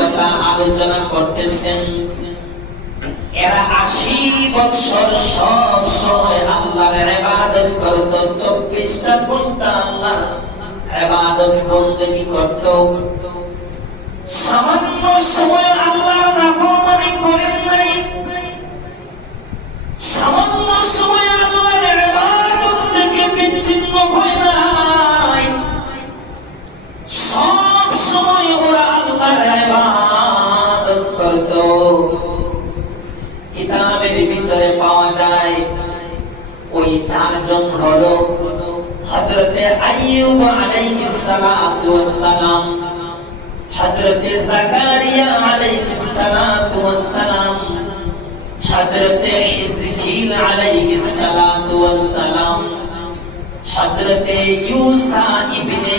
কথা আলোচনা করতেছেন। এরা 80 বছর সব সময় আল্লাহর ইবাদত করত, 24টা ঘন্টা আল্লাহর ইবাদত বন্দেগী করত। সামান্য সময় আল্লাহর নাফরমানি করেন নাই, সামান্য সময় আল্লাহর ইবাদত থেকে বিচ্ছিন্ন হয় নাই। সব সময় ওরা আল্লাহর ইবাদত করত। কিতাবের ভিতরে পাওয়া যায় ওই চারজন হলো হযরতে আইয়ুব আলাইহিস সালাতু ওয়াস সালাম, হযরতে যাকারিয়া আলাইহিস সালাতু ওয়াস সালাম, হযরতে হিজকিল আলাইহিস সালাতু ওয়াস সালাম, হযরতে ইউসা ইবনে